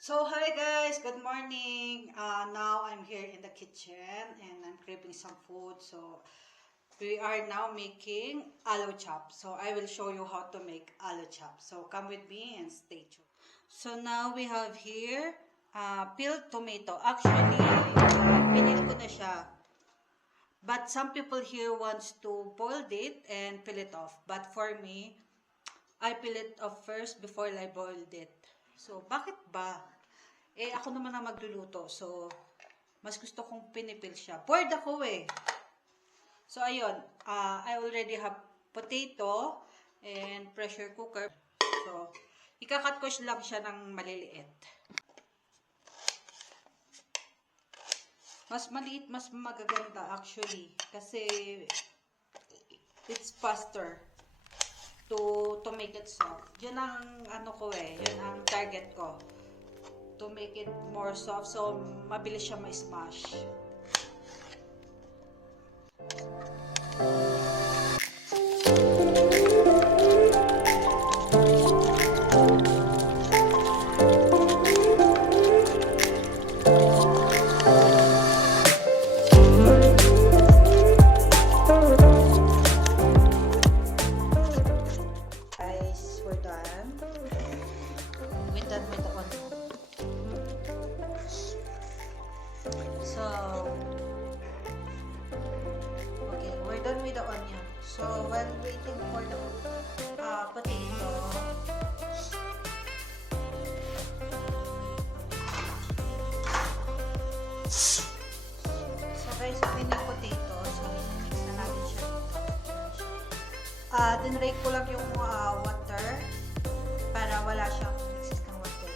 So hi guys, good morning. Now I'm here in the kitchen and I'm prepping some food. So we are now making aloo chop. So I will show you how to make aloo chop. So come with me and stay tuned. So now we have here peeled tomato. Actually, pinil ko na siya. But some people here wants to boil it and peel it off. But for me, I peel it off first before I boiled it. So, bakit ba? Ako naman ang magluluto. So, mas gusto kong pinipil siya. Bored ako eh. So, ayun. I already have potato and pressure cooker. So, ikakat ko lang siya ng maliliit. Mas maliit, mas magaganda actually. Kasi, it's faster to make it soft. Yun ang ano ko eh. Yun ang target ko. To make it more soft. So, mabilis siya ma-smash. Done with the onion. So while waiting for the potato, so guys, okay na yung potato. So mix na natin siya dito. Dinrake ko lang yung water para wala siyang excess ng water.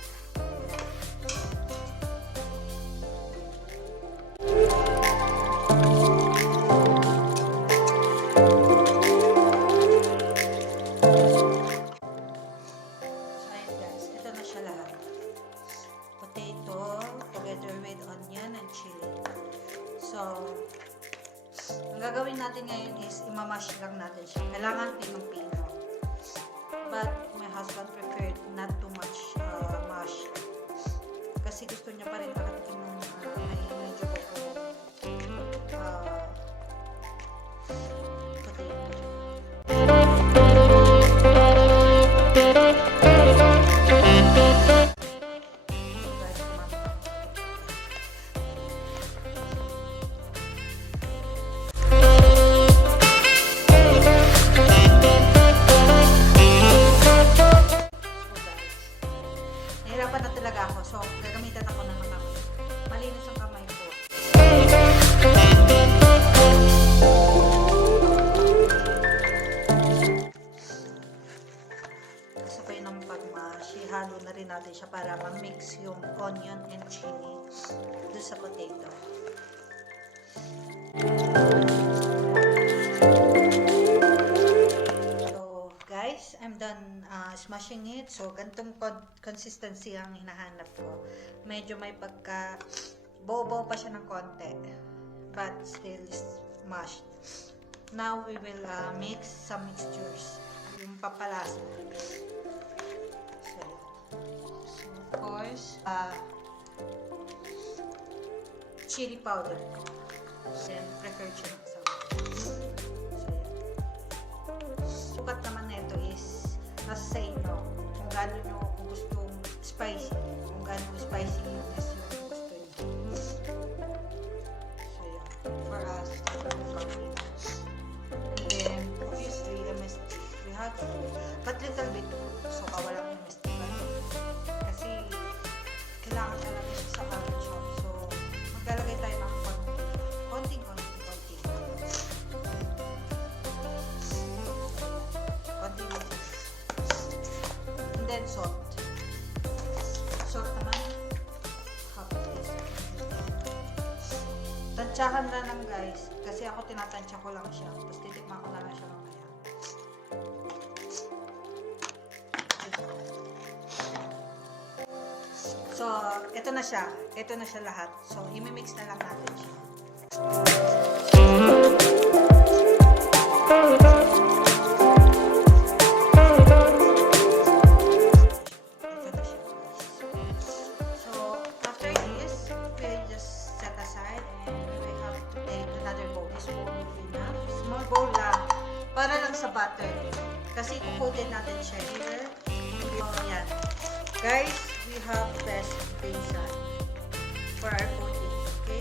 So, ang gagawin natin ngayon is imamash lang natin siya. Kailangan pinong-pino. But my husband preferred not too much mash. Kasi gusto niya pa rin makatikim ng medyo potato. Nahirapan na talaga ako. So, gagamitan ako ng mga malinis ang kamay ko. Sabay ng pag-mash, ihalo na rin natin siya para ma-mix yung onion and chili doon sa potato. I'm done smashing it. So, gantong consistency ang hinahanap ko. Medyo may pagka bobo pa siya ng konti. But still smashed. Now, we will mix some mixtures. Yung papalasa. So, of course, chili powder. Then, preferred siya ng asawa. Sukat naman na ito is nasa sa inyo kung gaano nyo kung gustong spicy, kung gaano spicy yung gusto nyo. So yeah, for us, family. And then obviously MSG, we have to, but little bit, so kawalang MSG ba? Kasi kailangan talaga siya sa aloo chop. So maglalagay tayo ng konting and then salt. Salt naman, half a teaspoon. Tansyahan na lang guys, kasi ako tinatansya ko lang siya. Tapos titikman ko na lang siya mamaya. So, ito na siya. Ito na siya lahat. So, imimix na lang natin siya. sa butter. Kasi coated natin siya here. Oh, yan. Guys, we have best besan for our coating. Okay?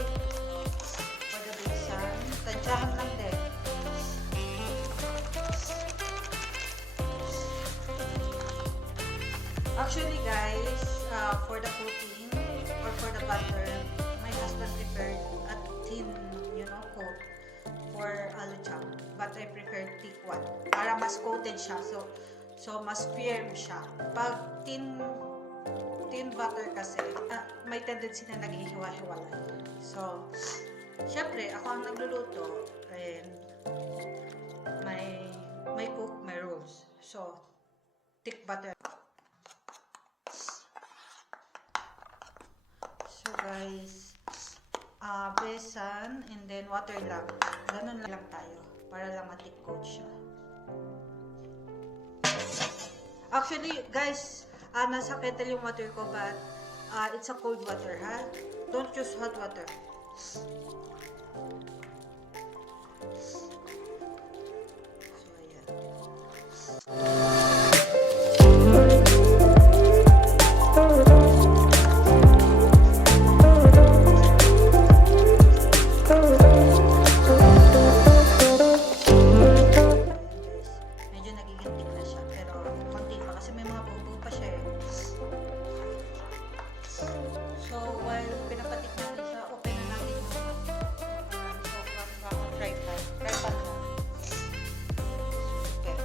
For the besan, tansyahan lang din. Actually guys, for the coating or for the butter, my husband preferred a thin, coat for aloo chop. But I prefer thick one para mas coated siya. So mas firm siya. Pag thin butter kasi, may tendency na naghihiwa-hiwalay. So, syempre, ako ang nagluluto and may cook, may rules. So, thick butter. So guys, besan and then water lang. Ganun lang tayo para lang ma-thick coat siya. Actually, guys, nasa kettle yung water ko but it's a cold water, ha? Don't use hot water. So, ayan. So, while pinapatik natin siya, open na natin yung fry pan na. Okay.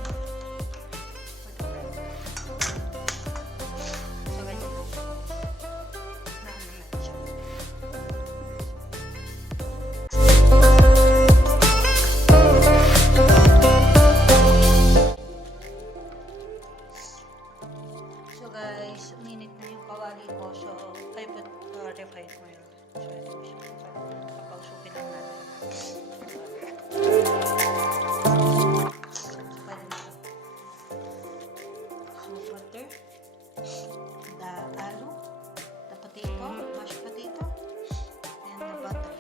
So, ganyan. Naanan natin siya. So guys, minute na yung kawali ko. So, I put refined oil. So, ito siya. Kapag-supin lang natin. So, butter. The aloo. The potato. Mashed potato. And the butter.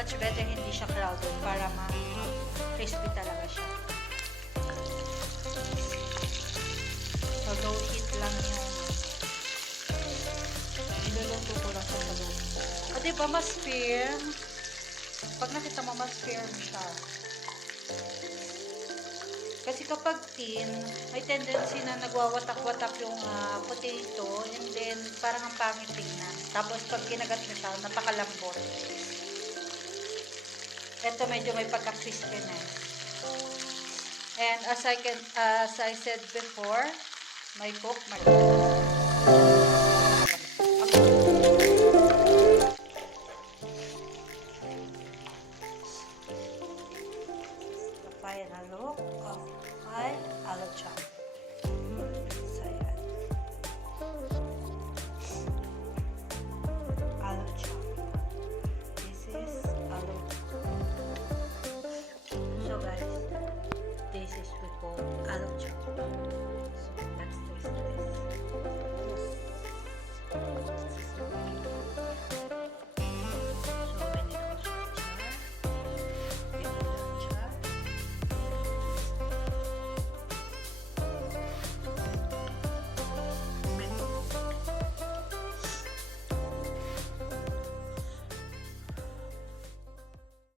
Much better hindi siya crowded para ma-crispy talaga siya. So, low heat lang yung niluluto ko lang sa low. O, diba mas firm? Pag nakita mo, mas firm siya. Kasi kapag thin, may tendency na nagwawatak-watak yung potato and then parang ang pangit tignan. Tapos pag kinagat mo siya, napakalambot. Ito medyo may pagka-crispy na. And as I said before, may cook, may final look.